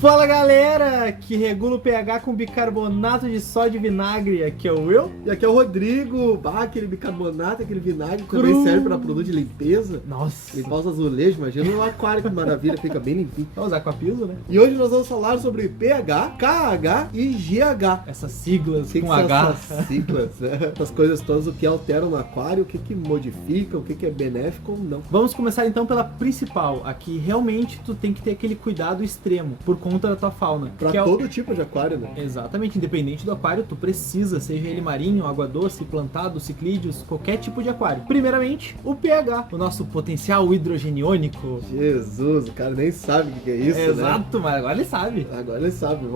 Fala galera, que regula o pH com bicarbonato de sódio e vinagre. Aqui é o Will. E aqui é o Rodrigo. Aquele bicarbonato, aquele vinagre também serve para produto de limpeza. Nossa. Limpar os azulejos, imagina um aquário que maravilha, fica bem limpinho. Vamos usar aquapiso, né? E hoje nós vamos falar sobre pH, KH e GH. Essas siglas que com são H. essas siglas, né? Essas coisas todas, o que alteram no aquário, o que modifica, o que é benéfico ou não. Vamos começar então pela principal. Aqui realmente tu tem que ter aquele cuidado extremo por conta da tua fauna. Pra todo tipo de aquário, né? Exatamente, independente do aquário, tu precisa, seja ele marinho, água doce, plantado, ciclídeos, qualquer tipo de aquário. Primeiramente, o pH, o nosso potencial hidrogeniônico. Jesus, o cara nem sabe o que é isso, né? Exato, mas agora ele sabe. Agora ele sabe,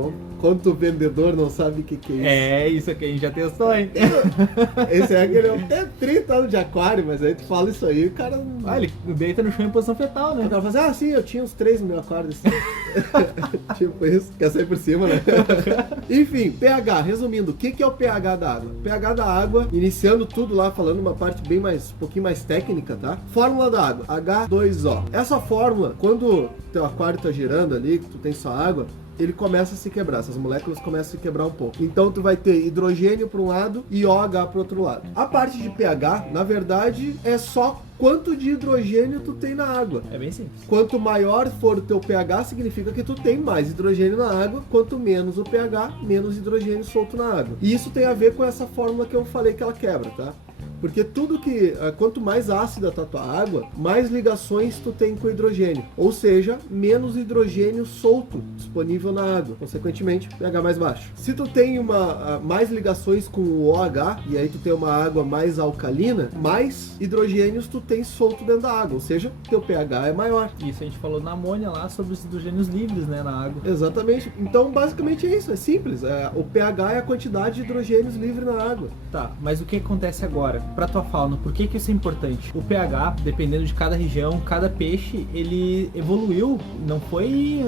quanto o vendedor não sabe o que é isso. É, isso aqui a gente já testou, hein? Esse é aquele até 30 anos de aquário, mas aí tu fala isso aí, o cara... ele deita no chão em posição fetal, né? O cara fala assim, sim, eu tinha uns 3 no meu aquário assim. Tipo isso, quer sair por cima, né? Enfim, pH, resumindo, o que é o pH da água? pH da água, iniciando tudo lá, falando uma parte um pouquinho mais técnica, tá? Fórmula da água, H2O. Essa fórmula, quando teu aquário tá girando ali, que tu tem só água, ele começa a se quebrar, essas moléculas começam a se quebrar um pouco. Então tu vai ter hidrogênio para um lado e OH para outro lado. A parte de pH, na verdade, é só quanto de hidrogênio tu tem na água. É bem simples. Quanto maior for o teu pH, significa que tu tem mais hidrogênio na água. Quanto menos o pH, menos hidrogênio solto na água. E isso tem a ver com essa fórmula que eu falei que ela quebra, tá? Porque quanto mais ácida tá a tua água, mais ligações tu tem com o hidrogênio. Ou seja, menos hidrogênio solto disponível na água. Consequentemente, pH mais baixo. Se tu tem mais ligações com o OH, e aí tu tem uma água mais alcalina, mais hidrogênios tu tem solto dentro da água. Ou seja, teu pH é maior. Isso a gente falou na amônia lá sobre os hidrogênios livres, né, na água. Exatamente. Então, basicamente é isso. É simples. O pH é a quantidade de hidrogênios livre na água. Tá, mas o que acontece agora? Para tua fauna, por que isso é importante? O pH, dependendo de cada região, cada peixe, ele evoluiu. Não foi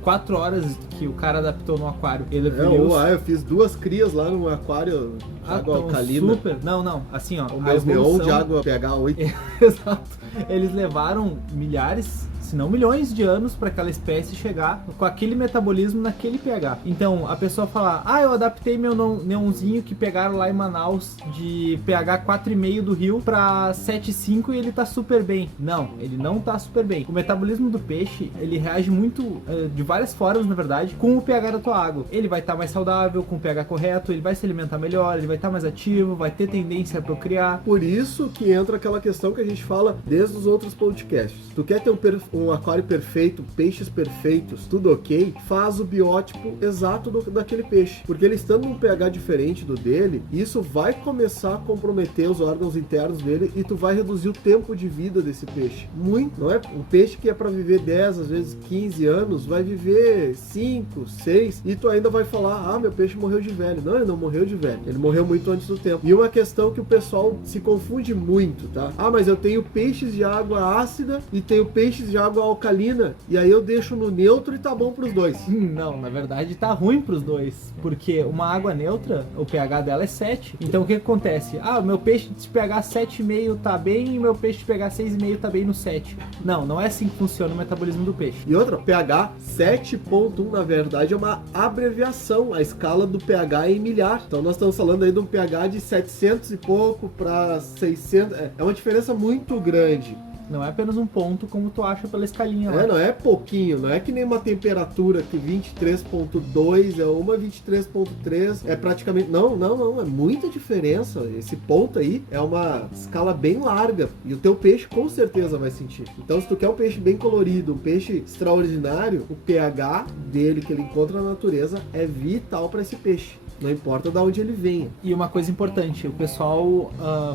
4 horas que o cara adaptou no aquário. Ele evoluiu. Eu fiz 2 crias lá no aquário de água alcalina. Super. Não, assim, ó. O meu neon de água pH 8. Exato. Eles levaram milhares, se não milhões de anos para aquela espécie chegar com aquele metabolismo naquele pH. Então, a pessoa falar, eu adaptei meu neonzinho que pegaram lá em Manaus de pH 4,5 do rio para 7,5 e ele tá super bem. Não, ele não tá super bem. O metabolismo do peixe, ele reage muito, de várias formas, na verdade, com o pH da tua água. Ele vai estar mais saudável, com o pH correto, ele vai se alimentar melhor, ele vai estar mais ativo, vai ter tendência a procriar. Por isso que entra aquela questão que a gente fala desde os outros podcasts. Tu quer ter um aquário perfeito, peixes perfeitos, tudo ok, faz o biótipo exato daquele peixe. Porque ele estando num pH diferente do dele, isso vai começar a comprometer os órgãos internos dele e tu vai reduzir o tempo de vida desse peixe. Muito, não é? Um peixe que é para viver 10, às vezes 15 anos, vai viver 5, 6 e tu ainda vai falar, meu peixe morreu de velho. Não, ele não morreu de velho. Ele morreu muito antes do tempo. E uma questão que o pessoal se confunde muito, tá? Mas eu tenho peixes de água ácida e tenho peixes de água alcalina, e aí eu deixo no neutro e tá bom pros dois. Não, na verdade tá ruim pros dois, porque uma água neutra, o pH dela é 7. Então o que acontece? O meu peixe de pH 7,5 tá bem e meu peixe de pH 6,5 tá bem no 7. Não é assim que funciona o metabolismo do peixe. E outra, pH 7.1 na verdade é uma abreviação, a escala do pH é em milhar. Então nós estamos falando aí de um pH de 700 e pouco para 600, é uma diferença muito grande. Não é apenas um ponto como tu acha pela escalinha lá. Não é pouquinho, não é que nem uma temperatura que 23.2 é uma 23.3, é praticamente... Não, é muita diferença. Esse ponto aí é uma escala bem larga e o teu peixe com certeza vai sentir. Então se tu quer um peixe bem colorido, um peixe extraordinário, o pH dele que ele encontra na natureza é vital para esse peixe. Não importa de onde ele venha. E uma coisa importante, o pessoal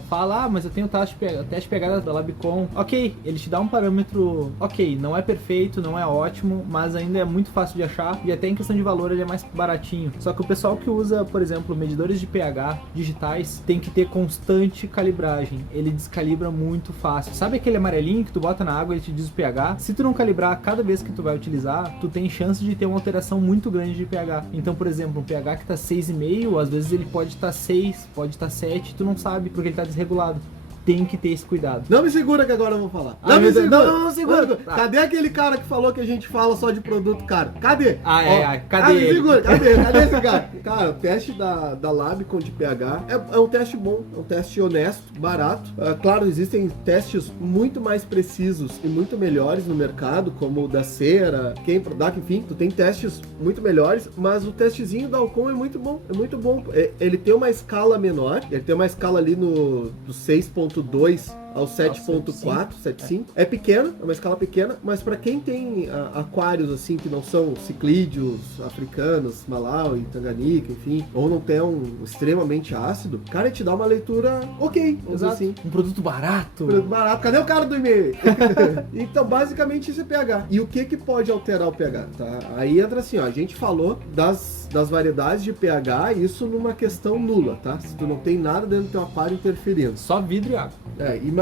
fala, mas eu tenho teste pegada da Labicon. Ok, ele te dá um parâmetro, ok, não é perfeito, não é ótimo, mas ainda é muito fácil de achar e até em questão de valor ele é mais baratinho. Só que o pessoal que usa, por exemplo, medidores de pH digitais tem que ter constante calibragem. Ele descalibra muito fácil. Sabe aquele amarelinho que tu bota na água e ele te diz o pH? Se tu não calibrar cada vez que tu vai utilizar, tu tem chance de ter uma alteração muito grande de pH. Então, por exemplo, um pH que tá 6,5, às vezes ele pode estar 6, pode estar 7, tu não sabe porque ele tá desregulado. tem que ter esse cuidado. Não me segura que agora eu vou falar. Ai, Não me meu Deus, segura. não segura. Tá. Cadê aquele cara que falou que a gente fala só de produto caro? Cadê? Cadê me ele? segura. Cadê esse cara? Cara, o teste da Labicon de pH é um teste bom, é um teste honesto, barato. Claro, existem testes muito mais precisos e muito melhores no mercado, como o da Cera, Quem Product, enfim, tu tem testes muito melhores, mas o testezinho da Alcon é muito bom, é muito bom. Ele tem uma escala menor, ele tem uma escala ali do 6.2 ao 7.4, 7.5. É pequena, é uma escala pequena, mas para quem tem aquários assim que não são ciclídeos africanos, Malawi, Tanganica, enfim, ou não tem extremamente ácido, cara, te dá uma leitura ok, vamos dizer assim. Um produto barato. Cadê o cara do e-mail? Então, basicamente isso é pH. E o que pode alterar o pH, tá? Aí entra assim, ó, a gente falou das variedades de pH, isso numa questão nula, tá? Se tu não tem nada dentro do teu aquário interferindo. Só vidro e água.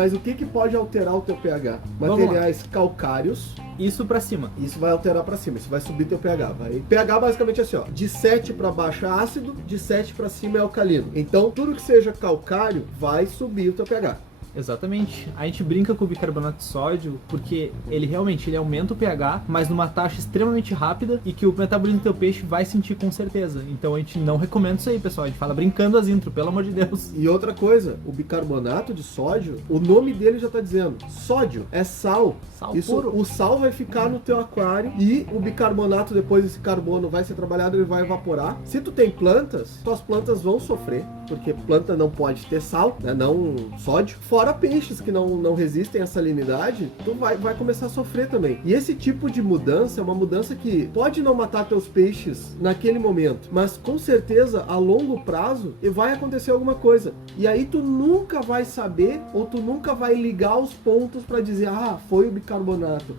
Mas o que pode alterar o teu pH? Materiais calcários. Isso pra cima. Isso vai alterar pra cima, isso vai subir teu pH. pH basicamente é assim, ó, de 7 pra baixo é ácido, de 7 pra cima é alcalino. Então, tudo que seja calcário vai subir o teu pH. Exatamente. A gente brinca com o bicarbonato de sódio porque ele aumenta o pH, mas numa taxa extremamente rápida e que o metabolismo do teu peixe vai sentir com certeza. Então a gente não recomenda isso aí, pessoal. A gente fala brincando as intro, pelo amor de Deus. E outra coisa, o bicarbonato de sódio, o nome dele já tá dizendo, sódio é sal. Sal puro. O sal vai ficar no teu aquário e o bicarbonato, depois esse carbono vai ser trabalhado, ele vai evaporar. Se tu tem plantas, tuas plantas vão sofrer, porque planta não pode ter sal, né, não sódio. Fora peixes que não resistem à salinidade, tu vai começar a sofrer também. E esse tipo de mudança é uma mudança que pode não matar teus peixes naquele momento, mas com certeza a longo prazo vai acontecer alguma coisa. E aí tu nunca vai saber, ou tu nunca vai ligar os pontos para dizer, foi o bicarbonato,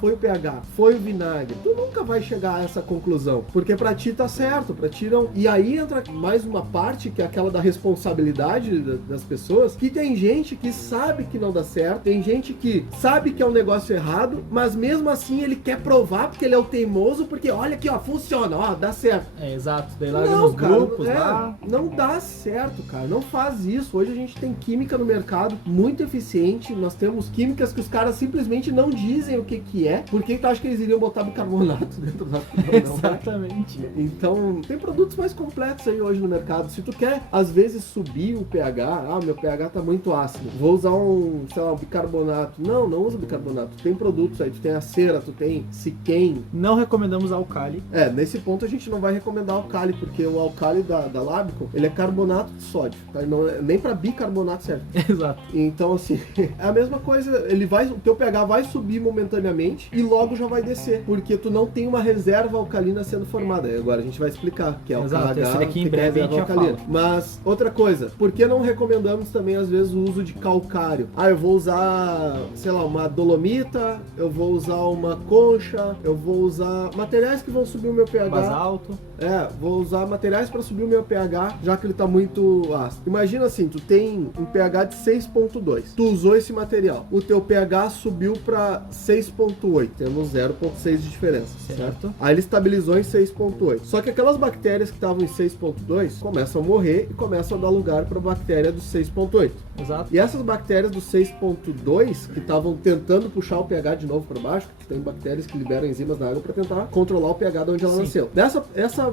foi o pH, foi o vinagre. Tu nunca vai chegar a essa conclusão, porque pra ti tá certo, pra ti não. E aí entra mais uma parte, que é aquela da responsabilidade das pessoas, que tem gente que sabe que não dá certo, tem gente que sabe que é um negócio errado, mas mesmo assim ele quer provar, porque ele é o teimoso, porque olha aqui, ó, funciona, ó, dá certo. Exato, daí larga nos grupos lá. Não dá certo, cara, não faz isso. Hoje a gente tem química no mercado muito eficiente, nós temos químicas que os caras simplesmente não dizem o que é. Por que tu acha que eles iriam botar bicarbonato dentro da Exatamente. Então, tem produtos mais completos aí hoje no mercado. Se tu quer, às vezes, subir o pH, meu pH tá muito ácido, vou usar um bicarbonato. Não usa bicarbonato. Tem produtos aí, tu tem a Cera, tu tem Siquem. Não recomendamos alcali. Nesse ponto a gente não vai recomendar alcali, porque o alcali da Labicon, ele é carbonato de sódio, tá? Não é, nem pra bicarbonato serve. Exato. Então, assim, é a mesma coisa, o teu pH vai subir momentaneamente e logo já vai descer, porque tu não tem uma reserva alcalina sendo formada. E agora a gente vai explicar, que é o KH, aqui em que é a breve a reserva gente já alcalina. fala. Mas, outra coisa, por que não recomendamos também, às vezes, o uso de calcário? Eu vou usar, sei lá, uma dolomita, eu vou usar uma concha, eu vou usar materiais que vão subir o meu pH. Basalto. Vou usar materiais para subir o meu pH, já que ele tá muito ácido. Imagina assim, tu tem um pH de 6.2. Tu usou esse material. O teu pH subiu para 6.8. Temos 0.6 de diferença, certo? Aí ele estabilizou em 6.8. Só que aquelas bactérias que estavam em 6.2 começam a morrer e começam a dar lugar para a bactéria do 6.8. Exato. E essas bactérias do 6.2 que estavam tentando puxar o pH de novo para baixo, que tem bactérias que liberam enzimas na água para tentar controlar o pH de onde ela nasceu. Essa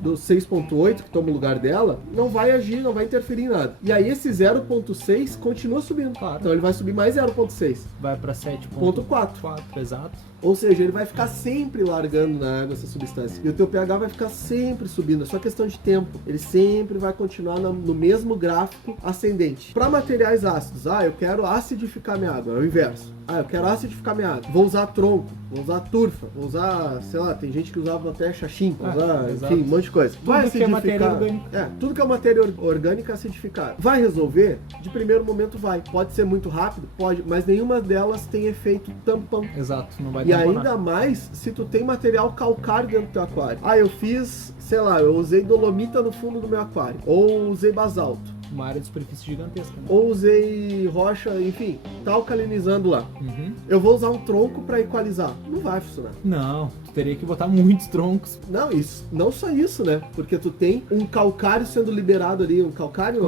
do 6.8 que toma o lugar dela, não vai agir, não vai interferir em nada. E aí esse 0.6 continua subindo. Claro. Então ele vai subir mais 0.6. Vai para 7.4. Exato. Ou seja, ele vai ficar sempre largando na água essa substância. E o teu pH vai ficar sempre subindo. É só questão de tempo. Ele sempre vai continuar no mesmo gráfico ascendente. Para materiais ácidos, eu quero acidificar minha água. É o inverso. Eu quero acidificar minha água. Vou usar tronco, vou usar turfa, vou usar, sei lá, tem gente que usava até xaxim, enfim, um monte de coisa. Tudo que é matéria orgânica. Tudo que é matéria orgânica acidificada. Vai resolver? De primeiro momento vai. Pode ser muito rápido? Pode, mas nenhuma delas tem efeito tampão. Exato, não vai E ainda mais se tu tem material calcário dentro do teu aquário. Eu fiz, sei lá, eu usei dolomita no fundo do meu aquário. Ou usei basalto. Uma área de superfície gigantesca, né? Ou usei rocha, enfim, tá alcalinizando lá. Eu vou usar um tronco para equalizar. Não vai funcionar. Não, tu teria que botar muitos troncos Não, isso, não só isso, né? Porque tu tem um calcário sendo liberado ali, um calcário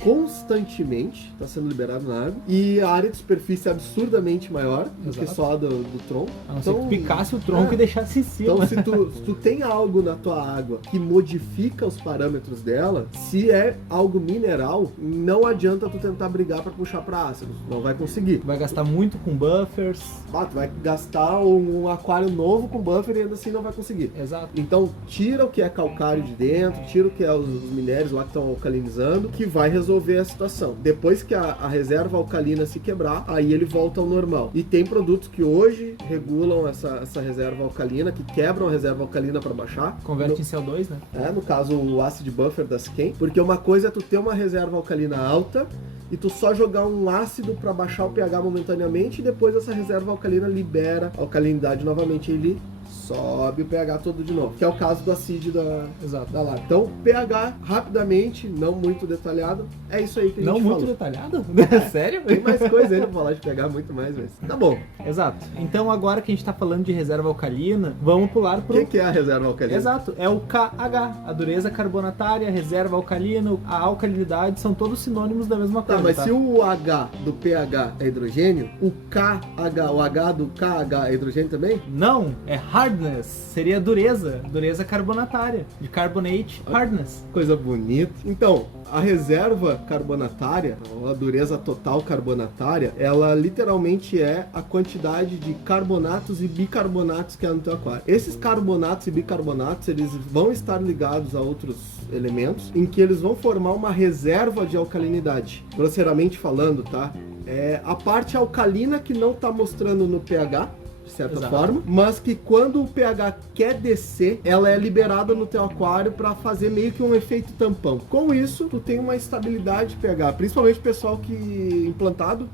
constantemente tá sendo liberado na água, e a área de superfície é absurdamente maior do que só do tronco. A não ser que picasse o tronco e deixasse em cima. Então, se tu tem algo na tua água que modifica os parâmetros dela, se é algo mineral, não adianta tu tentar brigar para puxar para ácidos, não vai conseguir. Vai gastar muito com buffers. Tu vai gastar um aquário novo com buffer e ainda assim não vai conseguir. Exato. Então, tira o que é calcário de dentro, tira o que é os minérios lá que estão alcalinizando, que vai resolver a situação. Depois que a reserva alcalina se quebrar, aí ele volta ao normal. E tem produtos que hoje regulam essa reserva alcalina, que quebram a reserva alcalina para baixar. Converte em CO2, né? No caso, o acid buffer da Skem. Porque uma coisa é tu ter uma reserva alcalina alta e tu só jogar um ácido para baixar o pH momentaneamente, e depois essa reserva alcalina libera a alcalinidade novamente. Ele sobe o pH todo de novo, que é o caso do acid da Lar. Então, pH, rapidamente, não muito detalhado, é isso aí que a gente falou. Não muito detalhado? Sério? Tem mais coisa aí pra falar de pH, muito mais, mas tá bom. Exato. Então, agora que a gente tá falando de reserva alcalina, vamos pular pro... O que é a reserva alcalina? Exato, é o KH, a dureza carbonatária, a reserva alcalina, a alcalinidade, são todos sinônimos da mesma coisa. Mas se o H do pH é hidrogênio, o KH, o H do KH é hidrogênio também? Não, é hardness, seria dureza carbonatária, de carbonate hardness. Coisa bonita. Então, a reserva carbonatária, ou a dureza total carbonatária, ela literalmente é a quantidade de carbonatos e bicarbonatos que há no teu aquário. Esses carbonatos e bicarbonatos, eles vão estar ligados a outros elementos, em que eles vão formar uma reserva de alcalinidade. Grosseiramente falando, tá? É a parte alcalina que não está mostrando no pH, de certa forma, mas que quando o pH quer descer, ela é liberada no teu aquário para fazer meio que um efeito tampão. Com isso, tu tem uma estabilidade de pH, principalmente o pessoal que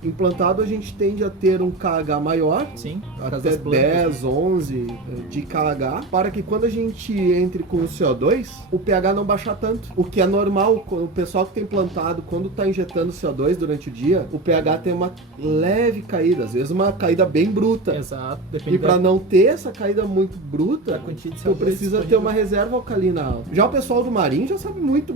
implantado a gente tende a ter um KH maior, sim, até 10, 11 de KH, para que quando a gente entre com o CO2, o pH não baixar tanto. O que é normal, o pessoal que tem implantado, quando tá injetando CO2 durante o dia, o pH tem uma leve caída, às vezes uma caída bem bruta. Exato. E para não ter essa caída muito bruta, tu precisa ter uma reserva alcalina alta. Já o pessoal do marinho já sabe muito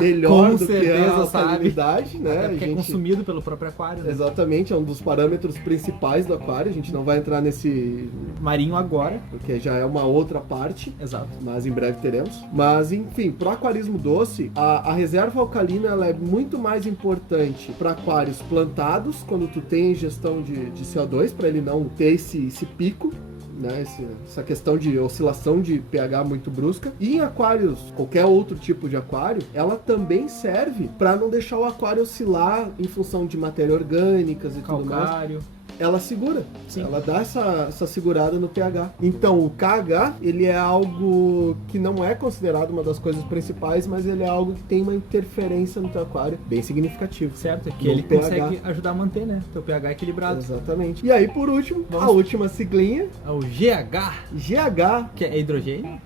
melhor do que a alcalinidade, né? Porque é consumido pelo próprio aquário. Né? Exatamente, é um dos parâmetros principais do aquário. A gente não vai entrar nesse marinho agora, porque já é uma outra parte. Exato. Mas em breve teremos. Mas enfim, pro aquarismo doce, a reserva alcalina ela é muito mais importante para aquários plantados, quando tu tem ingestão de CO2, para ele não ter esse pico, né, essa questão de oscilação de pH muito brusca. E em aquários, qualquer outro tipo de aquário, ela também serve para não deixar o aquário oscilar em função de matéria orgânicas e tudo mais. Ela segura, sim. Ela dá essa segurada no pH. Então o KH, ele é algo que não é considerado uma das coisas principais, mas ele é algo que tem uma interferência no teu aquário bem significativo. Certo, que ele consegue ajudar a manter, né, teu pH equilibrado. Exatamente. E aí, por último, a última siglinha. É o GH. GH. Que é hidrogênio?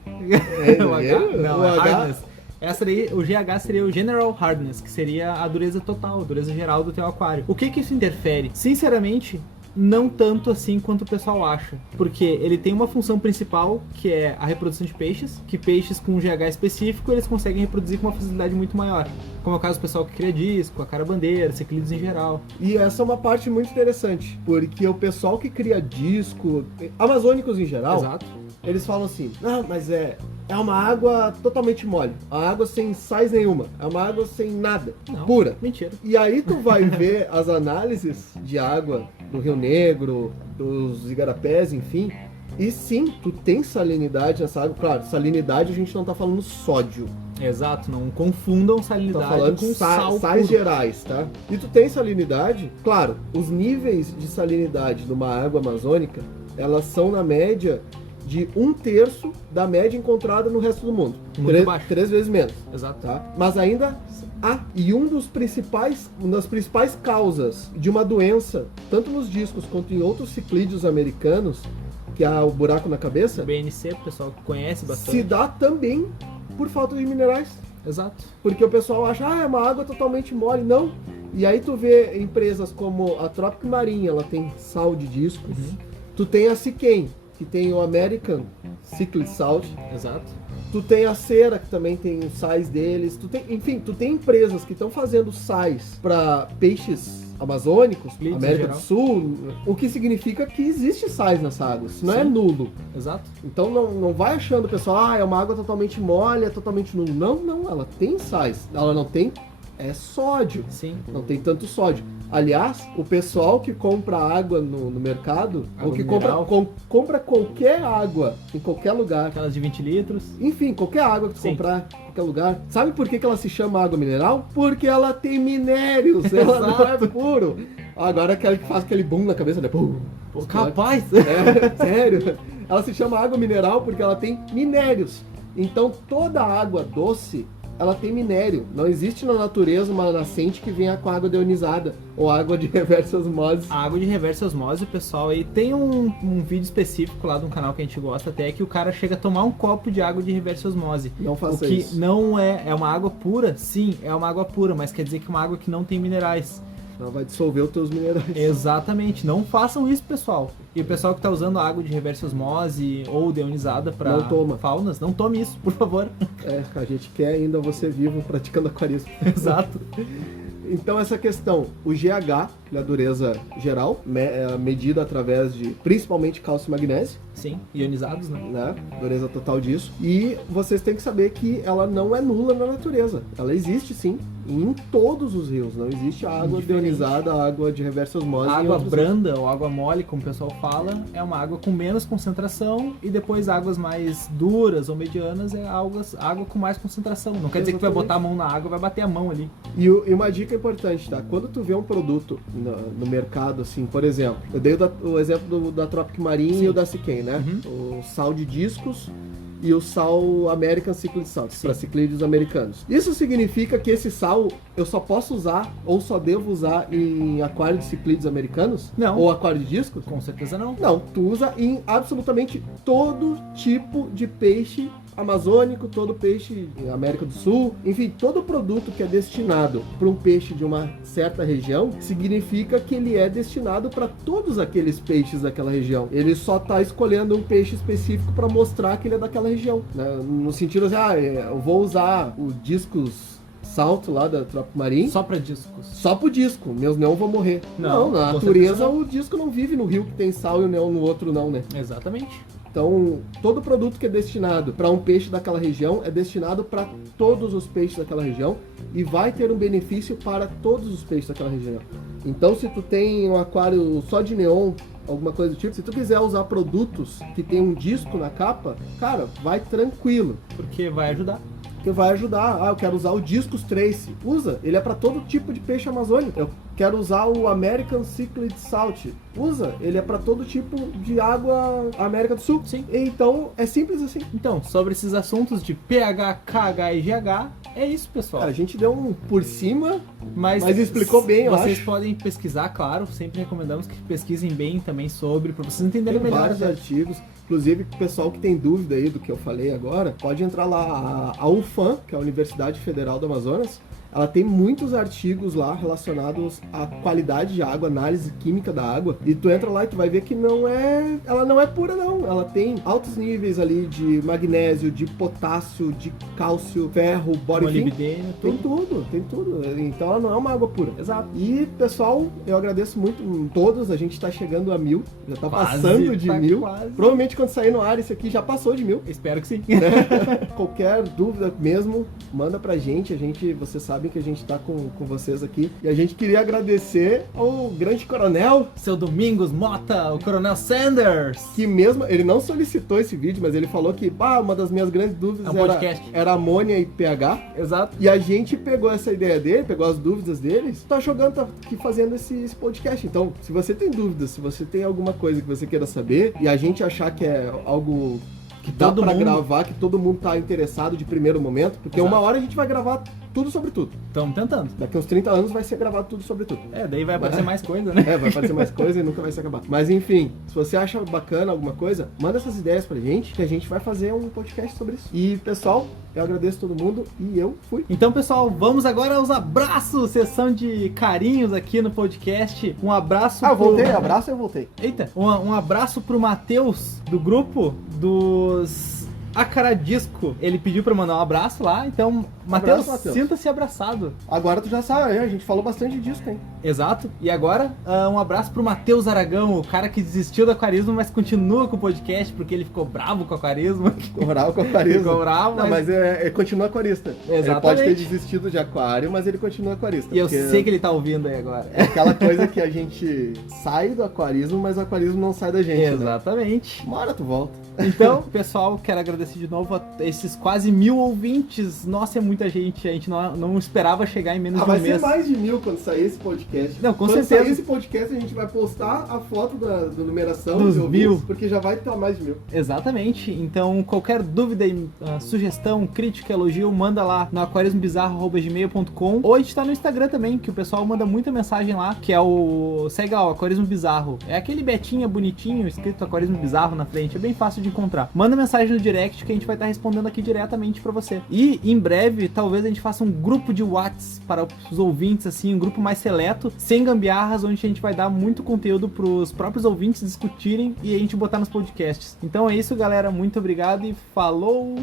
O H? Não, é hardness. Essa daí, o GH seria o General Hardness, que seria a dureza total, a dureza geral do teu aquário. O que isso interfere? Sinceramente, não tanto assim quanto o pessoal acha, porque ele tem uma função principal, que é a reprodução de peixes, que peixes com um GH específico eles conseguem reproduzir com uma facilidade muito maior, como é o caso do pessoal que cria disco, a carabandeira, ciclídeos em geral. E essa é uma parte muito interessante, porque o pessoal que cria disco, amazônicos em geral, exato, eles falam assim, mas é uma água totalmente mole, a água sem sais nenhuma, é uma água sem nada, pura. Mentira. E aí tu vai ver as análises de água do Rio Negro, dos igarapés, enfim, e sim, tu tem salinidade nessa água. Claro, salinidade a gente não tá falando sódio. Exato, não confundam salinidade tá falando com sal sais gerais, tá? E tu tem salinidade, claro, os níveis de salinidade numa água amazônica, elas são na média de 1/3 da média encontrada no resto do mundo. Muito baixo. 3 vezes menos. Exato. Tá? Mas ainda há. E uma das principais causas de uma doença, tanto nos discos quanto em outros ciclídeos americanos, que é o buraco na cabeça, o BNC, o pessoal que conhece bastante, se dá também por falta de minerais. Exato. Porque o pessoal acha, é uma água totalmente mole. Não. E aí tu vê empresas como a Tropic Marinha, ela tem sal de discos. Tu tem a Siquem, que tem o American Cyclid Salt. Exato. Tu tem a Cera, que também tem os sais deles. Enfim, tu tem empresas que estão fazendo sais para peixes amazônicos, Ciclídeos, América do Sul, o que significa que existe sais nessa água, isso não é nulo. Exato. Então não vai achando, pessoal, é uma água totalmente mole, é totalmente nulo. Não, ela tem sais. Ela não tem sódio. Sim. Não tem tanto sódio. Aliás, o pessoal que compra água no mercado, Água ou que mineral. compra qualquer água em qualquer lugar, Aquelas de 20 litros. enfim, qualquer água que tu Sim. comprar em qualquer lugar, sabe por que ela se chama água mineral? Porque ela tem minérios, ela não é puro. Agora aquela que faz aquele boom na cabeça, né? Pô, Capaz! sério. Ela se chama água mineral porque ela tem minérios. Então toda água doce, ela tem minério. Não existe na natureza uma nascente que venha com água deionizada ou água de reversa osmose. A água de reversa osmose, o pessoal aí tem um vídeo específico lá de um canal que a gente gosta até, que o cara chega a tomar um copo de água de reversa osmose. Não faça O que isso. não é uma água pura, sim, é uma água pura, mas quer dizer que é uma água que não tem minerais. Ela vai dissolver os teus minerais. Exatamente, não façam isso, pessoal. E o pessoal que tá usando água de reversa osmose ou deionizada para Não toma. faunas, não tome isso, por favor. A gente quer ainda você vivo praticando aquarismo. Exato. Então essa questão, o GH, que é a dureza geral, medida através de principalmente cálcio e magnésio, Sim, ionizados, né? Dureza total disso. E vocês têm que saber que ela não é nula na natureza. Ela existe sim, em todos os rios. Não existe água deionizada, água de reversa osmose. A em água outros branda ou água mole, como o pessoal fala, é uma água com menos concentração, e depois águas mais duras ou medianas é água com mais concentração. Não quer dizer que tu vai botar a mão na água, vai bater a mão ali. E uma dica importante, tá? Quando tu vê um produto no mercado, assim, por exemplo, eu dei o exemplo da Tropic Marine e o da Siquem, né? O sal de discos e o sal American Cyclid Salt, para ciclídeos americanos. Isso significa que esse sal eu só posso usar ou só devo usar em aquário de ciclídeos americanos? Não. Ou aquário de discos? Com certeza não. Não, tu usa em absolutamente todo tipo de peixe amazônico, todo peixe América do Sul, enfim, todo produto que é destinado para um peixe de uma certa região, significa que ele é destinado para todos aqueles peixes daquela região. Ele só está escolhendo um peixe específico para mostrar que ele é daquela região, né? No sentido assim, eu vou usar o discos salto lá da Tropic Marine Só pra discos. só pro disco, meus neon vão morrer. Não, Na com natureza certeza não. o disco não vive no rio que tem sal e o neon no outro não, né? Exatamente. Então, todo produto que é destinado para um peixe daquela região é destinado para todos os peixes daquela região e vai ter um benefício para todos os peixes daquela região. Então, se tu tem um aquário só de neon, alguma coisa do tipo, se tu quiser usar produtos que tem um disco na capa, cara, vai tranquilo. Porque vai ajudar. Que vai ajudar. Eu quero usar o Discus Trace. Usa, ele é para todo tipo de peixe amazônico. Eu quero usar o American Cyclid Salt. Usa, ele é para todo tipo de água América do Sul. Sim. Então, é simples assim. Então, sobre esses assuntos de pH, KH e GH, é isso, pessoal. A gente deu um por cima, Mas explicou bem, eu Vocês acho. podem pesquisar, claro. Sempre recomendamos que pesquisem bem também sobre, para vocês entenderem Tem melhor. vários artigos. Inclusive, o pessoal que tem dúvida aí do que eu falei agora, pode entrar lá. A UFAM, que é a Universidade Federal do Amazonas, ela tem muitos artigos lá relacionados à qualidade de água, análise química da água. E tu entra lá e tu vai ver que ela não é pura, não. Ela tem altos níveis ali de magnésio, de potássio, de cálcio, ferro, boro, enfim. Molibdênio, Tem tudo. tudo. Então ela não é uma água pura. Exato. E, pessoal, eu agradeço muito a todos. A gente tá chegando a 1000. Já tá Quase, passando de tá 1000. quase. Provavelmente quando sair no ar, esse aqui já passou de 1000. Espero que sim. Qualquer dúvida mesmo, manda pra gente. Vocês sabem que a gente tá com vocês aqui. E a gente queria agradecer ao grande coronel, Seu Domingos Mota, o Coronel Sanders. que mesmo, ele não solicitou esse vídeo, mas ele falou que uma das minhas grandes dúvidas É um podcast. era amônia e pH. Exato. E a gente pegou essa ideia dele, pegou as dúvidas deles, tá jogando, tá aqui fazendo esse podcast. Então, se você tem dúvidas, se você tem alguma coisa que você queira saber, e a gente achar que é algo que dá todo pra mundo- gravar, que todo mundo tá interessado de primeiro momento, porque Exato. uma hora a gente vai gravar tudo sobre tudo. Estamos tentando. Daqui a uns 30 anos vai ser gravado tudo sobre tudo. Daí vai aparecer mais coisa, né? Vai aparecer mais coisa e nunca vai se acabar. Mas enfim, se você acha bacana alguma coisa, manda essas ideias pra gente, que a gente vai fazer um podcast sobre isso. E, pessoal, eu agradeço todo mundo e eu fui. Então, pessoal, vamos agora aos abraços, sessão de carinhos aqui no podcast. Um abraço eu voltei, abraço, eu voltei. Eita, um abraço pro Matheus, do grupo dos Acaradisco. Ele pediu pra mandar um abraço lá, então, Matheus, sinta-se abraçado. Agora tu já sabe, a gente falou bastante disso, hein? Exato. E agora, um abraço pro Matheus Aragão, o cara que desistiu do aquarismo, mas continua com o podcast, porque ele ficou bravo com o aquarismo. Ficou bravo com o aquarismo. Ficou bravo, não, mas continua aquarista. Exatamente. Ele pode ter desistido de aquário, mas ele continua aquarista. E eu sei que ele tá ouvindo aí agora. É aquela coisa que a gente sai do aquarismo, mas o aquarismo não sai da gente. Exatamente. Né? Uma hora tu volta. Então, pessoal, quero agradecer de novo a esses quase 1000 ouvintes. Nossa, é muita gente. A gente não esperava chegar em menos de um mês. Vai ser mais de 1000 quando sair esse podcast. Não, com certeza. Quando sair esse podcast, a gente vai postar a foto da numeração dos ouvintes, porque já vai estar mais de 1000. Exatamente. Então, qualquer dúvida, sugestão, crítica, elogio, manda lá no aquarismobizarro@gmail.com, ou a gente tá no Instagram também, que o pessoal manda muita mensagem lá, que é segue lá, o Aquarismo Bizarro. É aquele betinha bonitinho, escrito Aquarismo Bizarro na frente. É bem fácil de encontrar. Manda mensagem no direct que a gente vai estar respondendo aqui diretamente pra você. E em breve, talvez a gente faça um grupo de Whats para os ouvintes, assim, um grupo mais seleto, sem gambiarras, onde a gente vai dar muito conteúdo pros próprios ouvintes discutirem e a gente botar nos podcasts. Então é isso, galera. Muito obrigado e falou!